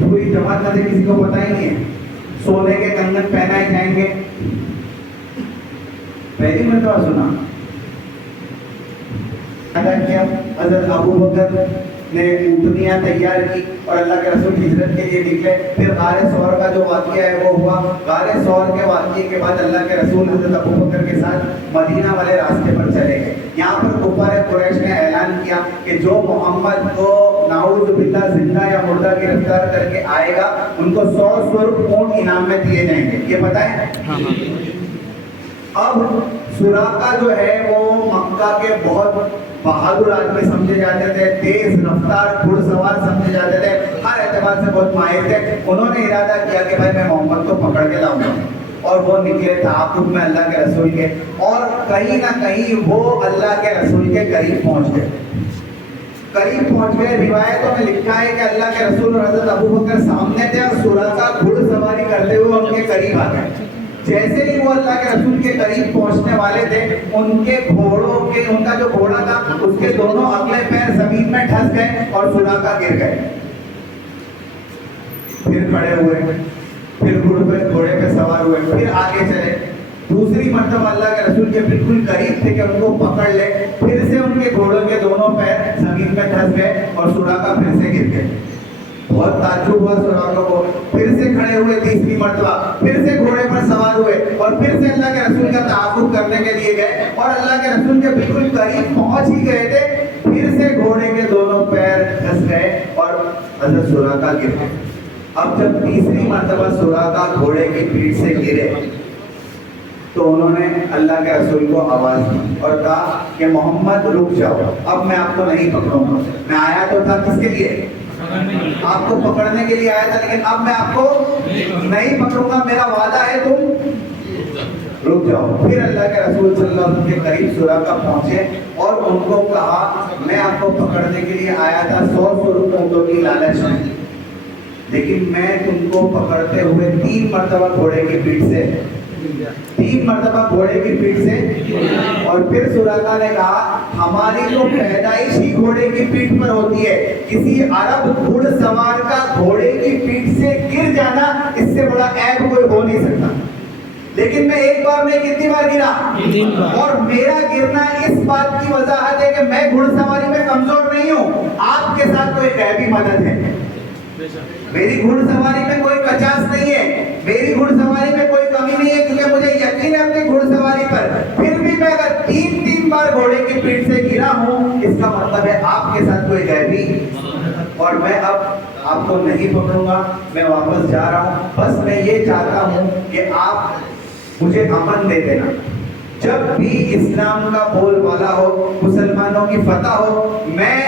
पूरी जमात में से किसी को पता ही नहीं है सोने के कंगन पहनाए जाएंगे। पहली मरतबा सुना किया हजरत अबू बकर ने ऊँटनियाँ तैयार की और अल्लाह के रसूल हिजरत के लिए निकले। फिर गारे सौर का जो वाक़या है वो हुआ। गारे सौर के वाक़ये के बाद अल्लाह के रसूल हजरत अबू बकर के साथ मदीना वाले रास्ते पर चले गए। यहाँ पर कुफार कुरैश ने ऐलान किया कि जो मोहम्मद को नाऊज़ बिल्लाह जिंदा या मुर्दा गिरफ्तार करके आएगा उनको 100 स्वरूप ऊँट इनाम में दिए जाएंगे। ये पता है? अब सुराका जो है वो मक्का के बहुत बहादुर आदमी समझे जाते थे, तेज रफ्तार घुड़सवार समझे जाते थे, हर एतबार से बहुत माहिर थे। उन्होंने इरादा किया कि भाई मैं मोहम्मद को पकड़ के लाऊंगा और वो निकले ताक़ुब में अल्लाह के रसूल के, और कहीं ना कहीं वो अल्लाह के रसूल के करीब पहुंच गए। रिवायतों में लिखा है कि अल्लाह के रसूल और हज़रत अबू बकर सामने थे और सुराका घुड़सवारी करते हुए उनके करीब आ गए। जैसे ही वो अल्लाह के रसूल के करीब पहुंचने वाले थे, उनके घोड़ों के उनका जो घोड़ा था उसके दोनों अगले पैर जमीन में धंस गए और सुराका गिर गए। फिर खड़े हुए, फिर घोड़े पे सवार हुए, फिर आगे चले। दूसरी मर्तबा अल्लाह के रसूल के बिल्कुल करीब थे कि उनको पकड़ ले। फिर से उनके घोड़ों के दोनों पैर जमीन में धंस गए और सुराका फिर से गिर गए। बहुत ताज्जुब हुआ सुराका को। फिर से खड़े हुए तीसरी मर्तबा, फिर से घोड़े पर सवार हुए और फिर से अल्लाह के रसूल का ताक़ुब करने के लिए गए और अल्लाह के रसूल के बिल्कुल करीब पहुंच ही गए थे। फिर से घोड़े के दोनों पैर धंस गए और हज़रत सुराका गिर गए। अब जब तीसरी मर्तबा सुराका घोड़े की पीठ से गिरे तो उन्होंने अल्लाह के रसूल को आवाज़ दी और कहा कि मोहम्मद रुक जाओ, अब मैं आपको नहीं पकड़ूंगा। मैं आया तो था किसके लिए? आपको पकड़ने के लिए आया था, लेकिन अब मैं आपको नहीं पकड़ूंगा, मेरा वादा है, तुम रुक जाओ। फिर अल्लाह के रसूल सल्लल्लाहु अलैहि वसल्लम के करीब सुराका पहुंचे और उनको कहा मैं आपको पकड़ने के लिए आया था 100 रुपयों की लालच में, लेकिन मैं तुमको पकड़ते हुए 3 मर्तबा घोड़े की पीठ से 3 मर्तबा घोड़े की पीठ से। और फिर सुराका ने कहा हमारी तो पैदाइश ही घोड़े की पीठ पर होती है, किसी अरब घुड़सवार का घोड़े की पीठ से गिर जाना इससे बड़ा ऐब कोई हो नहीं सकता। लेकिन मैं एक बार नहीं कितनी बार गिरा, और मेरा गिरना इस बात की वजाहत है कि मैं घुड़सवारी में कमजोर नहीं हूँ, आपके साथ कोई गैबी मदद है। मेरी घुड़सवारी में कोई कचास नहीं है, मेरी घुड़सवारी में कोई कमी नहीं है, क्योंकि मुझे यकीन है अपनी घुड़सवारी पर। फिर भी मैं अगर 3 बार घोड़े की पीठ से गिरा हूँ, इसका मतलब है आपके साथ कोई गैबी, और मैं अब आपको नहीं पकड़ूंगा, मैं वापस जा रहा हूँ। बस मैं ये चाहता हूँ कि आप मुझे अमन दे देना। जब भी इस्लाम का बोलबाला हो, मुसलमानों की फतह हो, मैं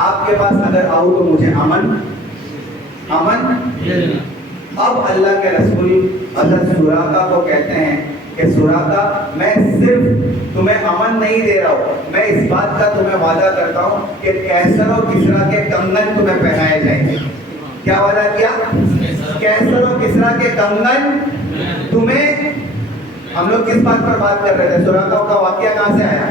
आपके पास अगर आऊँ तो मुझे अमन। अब अल्लाह के रसूल हज़रत सुराका को कहते हैं कि सुराका मैं सिर्फ तुम्हें अमन नहीं दे रहा हूँ, मैं इस बात का तुम्हें वादा करता हूँ कि कैसर और किसरा के कंगन तुम्हें पहनाए जाएंगे। क्या वादा किया? कैसर और किसरा के कंगन तुम्हें। हम लोग किस बात पर बात कर रहे थे? सुराका का वाकया कहाँ से आया?